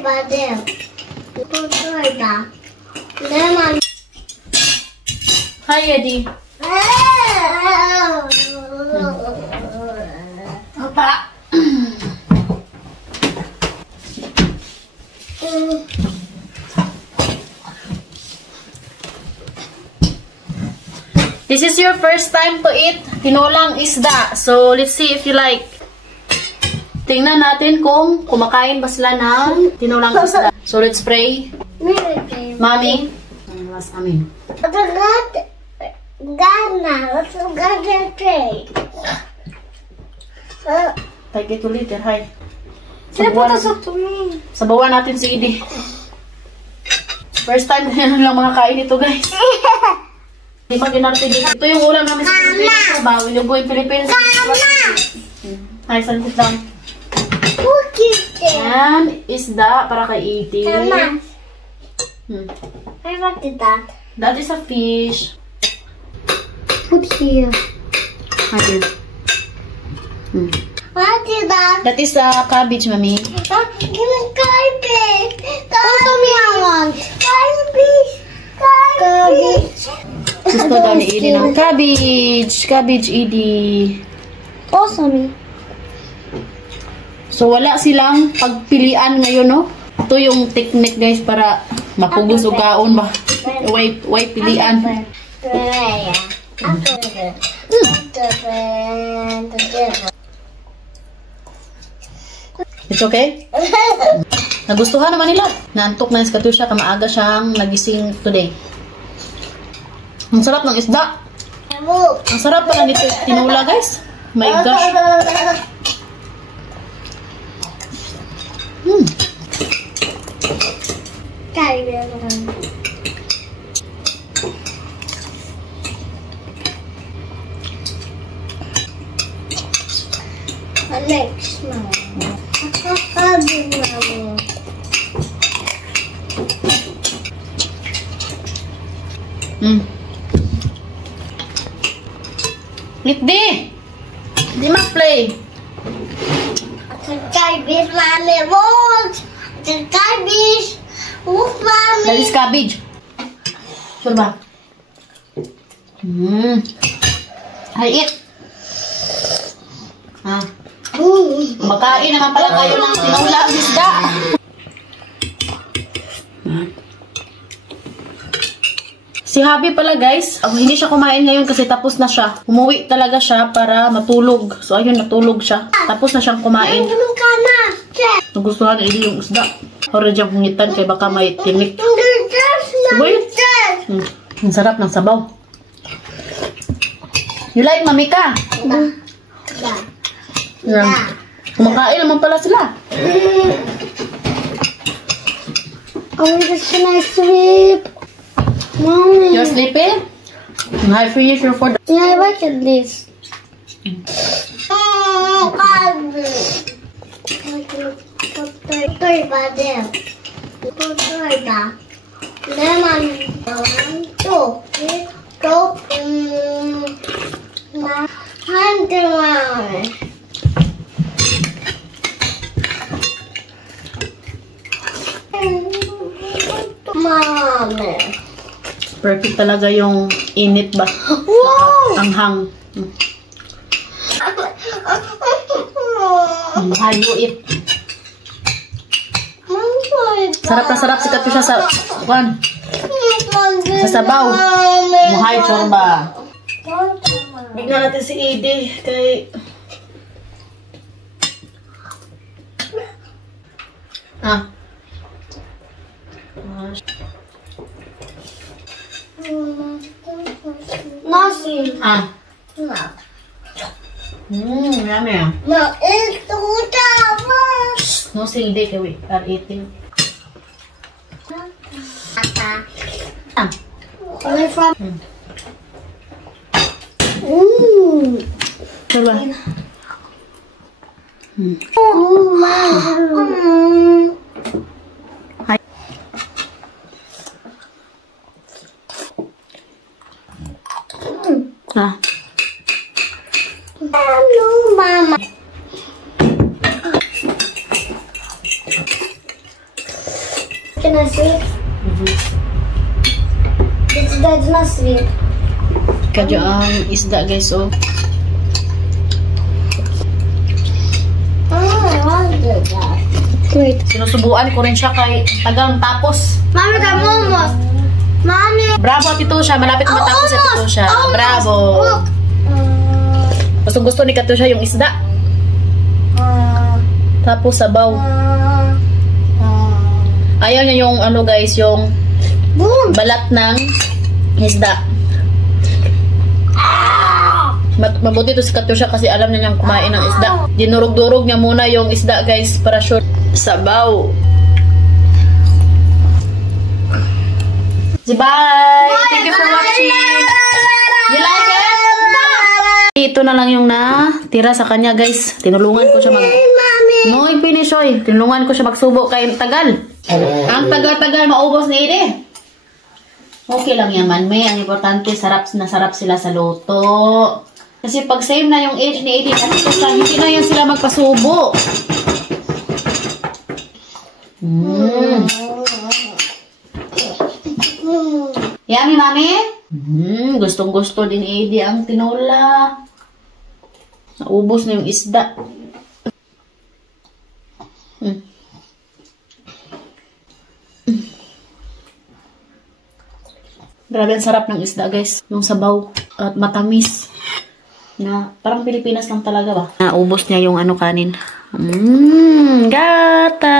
ba din? Tutoy ba? Lemon. Hi, Eddie. Papa. This is your first time to eat tinolang isda. So, let's see if you like. Tingnan natin kung kumakain ba sila ng tinolang isda. So, let's pray. Mommy. Mas amin. Gana, let's go get paid. Take it to later. Hi. me. Sabawan natin si Edie. First time lang makakain ito, guys. Hindi pa kinarte dito. Ito yung ulam namin sa Pilipinas. Sabaw. Yung buhay Pilipinas. Hi, salit lang. And isda para kay Edie. I want that. That is a fish. Put here. Here. What is that? That is a cabbage, Mommy. Give me cabbage. Also me I want. Cabbage. Cabbage. Gusto daw ni Edie ng cabbage. Cabbage, Edie. Also me. So, wala silang pagpilian ngayon, no? Ito yung technique, guys, para mapugos o gaon ba. Way pilian. It's okay? Nagustuhan naman nila. Naantok na si Katusha, kamaaga siyang nagising today. Ang sarap ng isda. Ang sarap pala nito tinula, guys. My gosh. Next now. Di mag-play. Cabbage, mommy, what? Cabbage. What, mommy? That is cabbage. Sure ba? I eat. Makain naman pala kayo ng tinulang isda. Si Habi pala, guys, hindi siya kumain ngayon kasi tapos na siya. Umuwi talaga siya para matulog. So, ayun, natulog siya. Tapos na siyang kumain. Nagustuhan na yung isda. Hora diyang pungitan kaya baka may tinik. Sabay. Ang sarap ng sabaw. You like, Mamika? Yeah. Kumakain naman pala sila. I'm just gonna sleep. Mommy. You're sleeping? Hi for you, sure for the... Yeah, I like this. Tutoy ba din? Tutoy ba? Lemon. 1, 2, 3, 4, 5, Mommy. Perfect talaga yung init ba? Wow! Anghang. How you eat? Sarap na sarap si Katusha sa sa sabaw. Muhay chorba. Bigyan natin si Edie kay Nothing. No. Yummy. No, it's too No sildi kay we are eating. Where from? Ooh. Chorba. Oh, wow. Hello, Mama. not sweet. That's not sweet. Kadyo ang isda guys, oh. I want that. Wait. Sinusubuan ko rin siya kay tagang tapos. Mommy, got almost. Mommy. Bravo, Titusha. Malapit matapos si Titusha. Bravo. Look. Gusto ni Katusha yung isda. Tapos sabaw. Ayaw niya yung ano guys, yung balat ng isda. Mabuti to si Katusha kasi alam niya niyang kumain ng isda. Dinurog-durog niya muna yung isda guys para sure. Sabaw. Bye! Thank you for watching. You like it? Ito na lang yung natira sa kanya guys. Tinulungan ko siya mag... No, finish oy. Tinulungan ko siya magsubo kay tagal. Ang tagal-tagal maubos ni Ede. Okay lang yaman, may. Ang importante, sarap sila sa luto. Kasi pag same na yung age ni Ede, hindi na yan sila magpasubo. Yummy, mami? Gustong-gusto din Ede ang tinola. Naubos na yung isda. Grabe ang sarap ng isda guys. Yung sabaw at matamis. Na parang Pilipinas lang talaga ba? Naubos niya yung ano kanin. Gata!